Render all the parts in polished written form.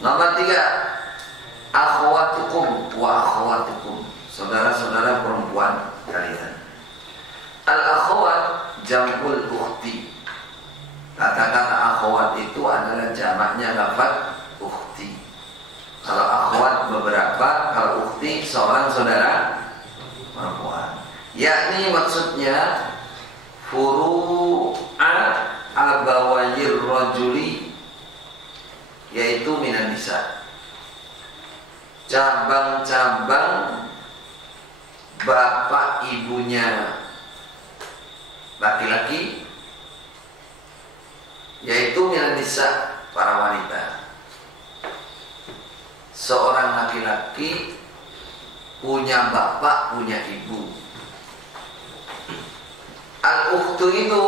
Nomor 3, akhwatukum wa akhwatukum, saudara-saudara perempuan kalian. Al-akhwat jam'ul ukhti. Kata-kata akhwat itu adalah jamaknya lafaz ukhti. Kalau akhwat beberapa, kalau ukhti seorang saudara perempuan. Yakni maksudnya furu'a abawayir rajuli, yaitu minan nisa, cabang-cabang bapak ibunya laki-laki, yaitu minan nisa, para wanita. Seorang laki-laki punya bapak, punya ibu. Al-ukhtu itu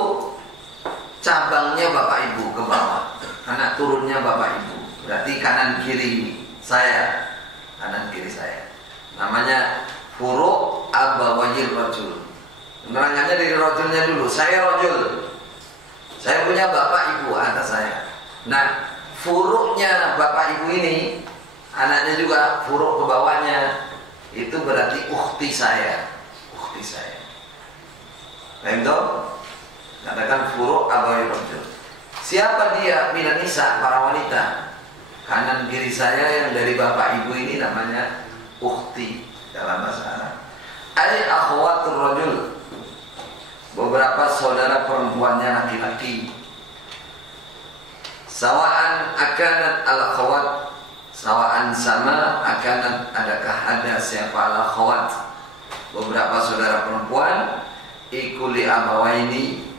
cabangnya bapak ibu ke bawah, anak turunnya bapak ibu. Berarti kanan kiri saya, kanan kiri saya. Namanya furu' abawayir rajul. Penerangannya dari rajulnya dulu. Saya rajul, saya punya bapak ibu atas saya. Nah, furu'nya bapak ibu ini, anaknya juga furu' ke bawahnya, itu berarti ukhti saya. Ukhti saya. Paham toh? Katakan furu' abawayir rajul. Siapa dia? Minan nisa, para wanita. Kanan kiri saya yang dari bapak ibu ini namanya ukhti dalam bahasa Arab. Ai akhwatur rajul, beberapa saudara perempuannya laki-laki. Sawaan akanat al-akhwat, sawaan sama akanat, adakah ada siapa al-akhwat, beberapa saudara perempuan, ikuli abawaini,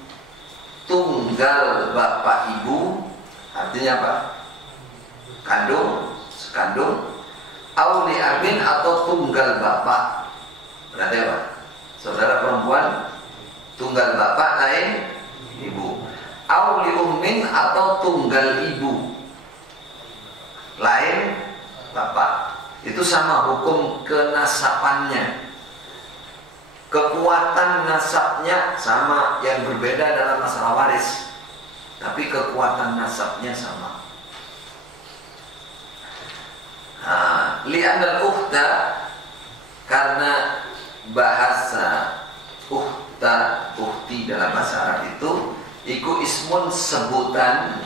tunggal bapak ibu, artinya apa? Kandung, sekandung, auli abin, atau tunggal bapak. Berarti apa? Saudara perempuan tunggal bapak lain ibu. Auli ummin, atau tunggal ibu lain bapak. Itu sama hukum kenasapannya. Kekuatan nasabnya sama, yang berbeda dalam masalah waris, tapi kekuatan nasabnya sama. Li'anal ukhta, karena bahasa ukhta, ukhti dalam bahasa Arab itu iku ismun, sebutan,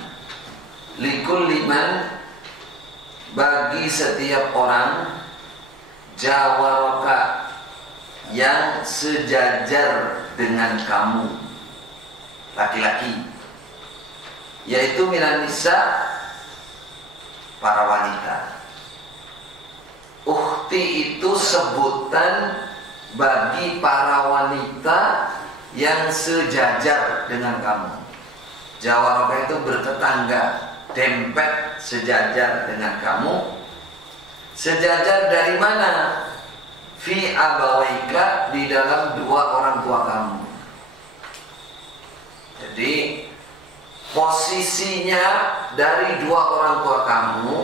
likul liman, bagi setiap orang, jawaraka, yang sejajar dengan kamu, laki-laki, yaitu minan nisa, para wanita. Ukhti itu sebutan bagi para wanita yang sejajar dengan kamu. Jawaraka itu bertetangga, dempet, sejajar dengan kamu. Sejajar dari mana? Fi abawaika, di dalam dua orang tua kamu. Jadi posisinya dari dua orang tua kamu,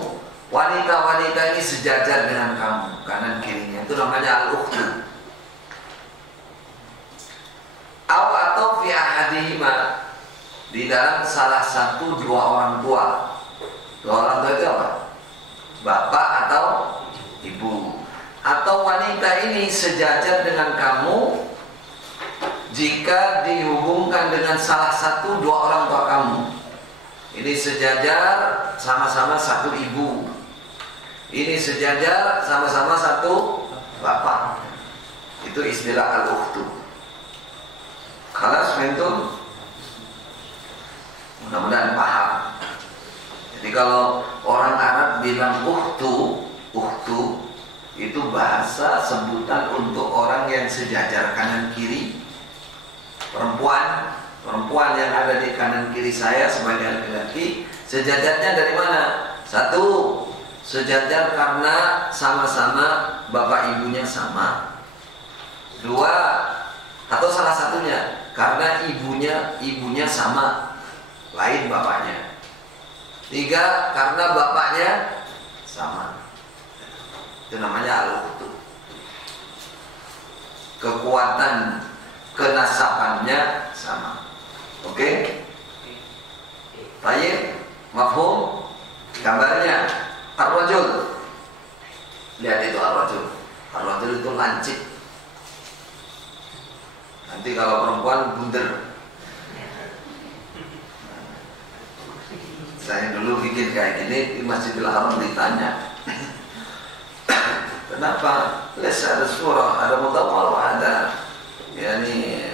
wanita-wanita ini sejajar dengan kamu, kanan kirinya. Itu namanya al-ukhtu. Atau fi ahadihima, di dalam salah satu dua orang tua. Dua orang tua itu apa? Bapak atau ibu. Atau wanita ini sejajar dengan kamu jika dihubungkan dengan salah satu dua orang tua kamu. Ini sejajar sama-sama satu ibu, ini sejajar sama-sama satu bapak. Itu istilah al-ukhtu. Khalas mentum? Mudah-mudahan paham. Jadi kalau orang Arab bilang ukhtu, ukhtu itu bahasa sebutan untuk orang yang sejajar kanan kiri. Perempuan yang ada di kanan kiri saya sebagai laki-laki, sejajarnya dari mana? Satu, sejajar karena sama-sama bapak ibunya sama. Dua, atau salah satunya karena ibunya sama, lain bapaknya. Tiga, karena bapaknya sama. Itu namanya al-ukhtu. Kekuatan kenasabannya sama. Oke? Baik, mafhum? Gambarnya Ar-rajul. Lihat itu ar-rajul. Ar-rajul itu lancip. Nanti kalau perempuan bunder. Saya dulu bikin kayak gini di Masjidil Haram ditanya, kenapa? Ada surah, ada mutawal, ada ini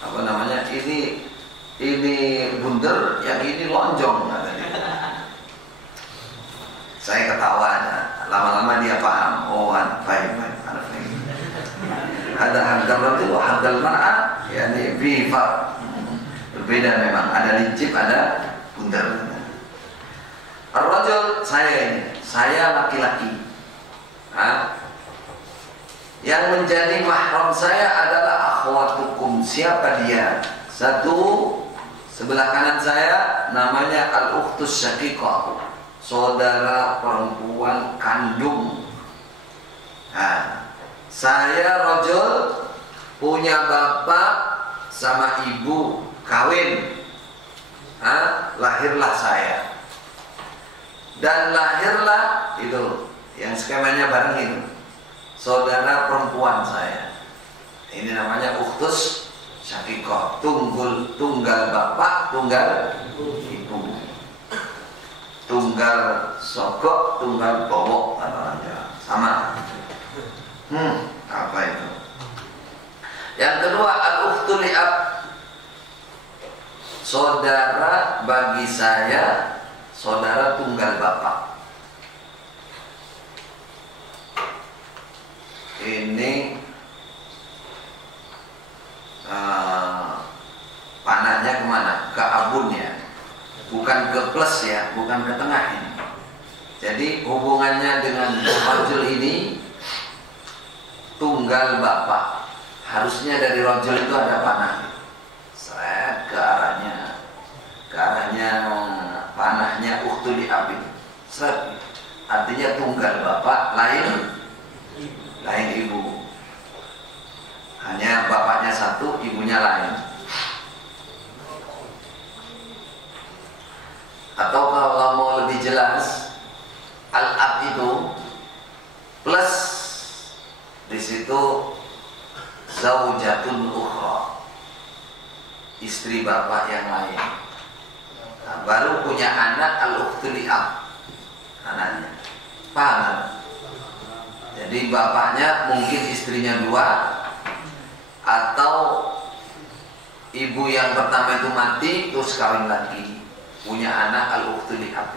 apa namanya? Ini bunder, yang ini lonjong katanya. Saya ketawa, lama-lama dia paham. Oh, baik. Ada hadal rajul, hadal mar'ah, yani bifar. Berbeda memang. Ada lincip, ada bunder. Ar-rajul, saya laki-laki. Yang menjadi mahram saya adalah akhwatukum. Siapa dia? Satu, sebelah kanan saya namanya al-ukhtus syaqiqah, saudara perempuan kandung. Saya rajul, punya bapak sama ibu kawin. Lahirlah saya. Dan lahirlah itu yang skemanya bareng itu saudara perempuan saya. Ini namanya ukhtus syaqiqah, tunggal bapak, tunggal ibu, tunggal sogok, tunggal bobok, sama. Apa itu? Yang kedua al-ukhtul li'ab, saudara bagi saya, saudara tunggal bapak. Ini panahnya kemana? Ke abun ya, bukan ke plus ya, bukan ke tengah ini. Jadi hubungannya dengan rajul ini tunggal bapak. Harusnya dari rajul itu ada panah. Seret ke arahnya panahnya ukhtul li'ab itu. Seret. Artinya tunggal bapak, lain ibu. Hanya bapaknya satu, ibunya lain. Atau kalau mau lebih jelas, al-ab itu plus di situ zaujatun ukhra, istri bapak yang lain. Baru punya anak al-ukhtul li'ab, anaknya. Paham? Jadi bapaknya mungkin istrinya dua, atau ibu yang pertama itu mati terus kawin lagi, punya anak al-ukhtul li'ab.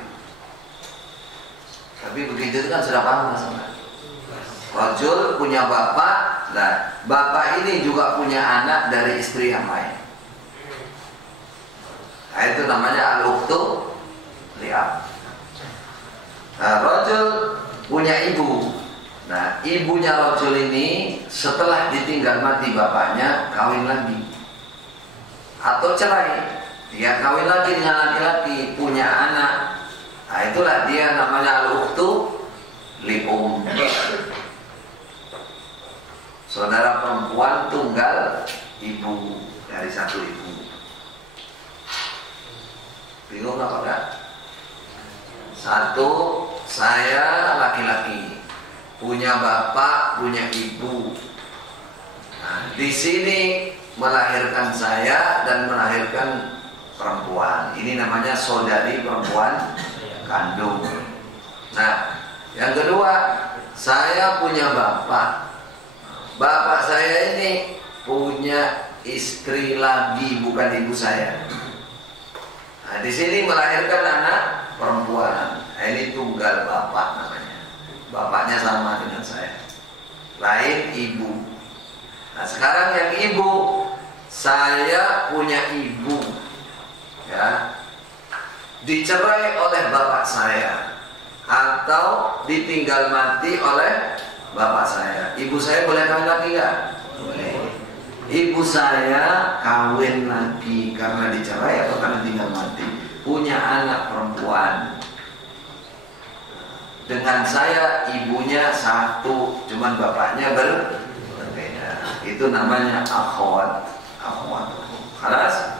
Tapi begitu itu kan sudah paham masalah. Rajul punya bapak, dan bapak ini juga punya anak dari istri yang lain. Nah, itu namanya al-ukhtul li'ab. Rajul punya ibu. Nah, ibunya rajul ini setelah ditinggal mati bapaknya kawin lagi atau cerai, dia kawin lagi dengan laki-laki, punya anak. Nah, itulah dia namanya al-ukhtu li'um, saudara perempuan tunggal ibu dari satu ibu. Bingung apa enggak? Satu, saya laki-laki, punya bapak, punya ibu. Nah, di sini melahirkan saya dan melahirkan perempuan. Ini namanya saudari perempuan kandung. Nah, yang kedua, saya punya bapak. Bapak saya ini punya istri lagi, bukan ibu saya. Nah, di sini melahirkan anak perempuan. Nah, ini tunggal bapak namanya. Bapaknya sama dengan saya, lain ibu. Nah, sekarang yang ibu, saya punya ibu, ya, dicerai oleh bapak saya atau ditinggal mati oleh bapak saya. Ibu saya boleh kawin lagi nggak? Boleh. Ibu saya kawin lagi karena dicerai atau karena tinggal mati, punya anak perempuan. Dengan saya ibunya satu, cuman bapaknya berbeda. Itu namanya akhwat. Khalas?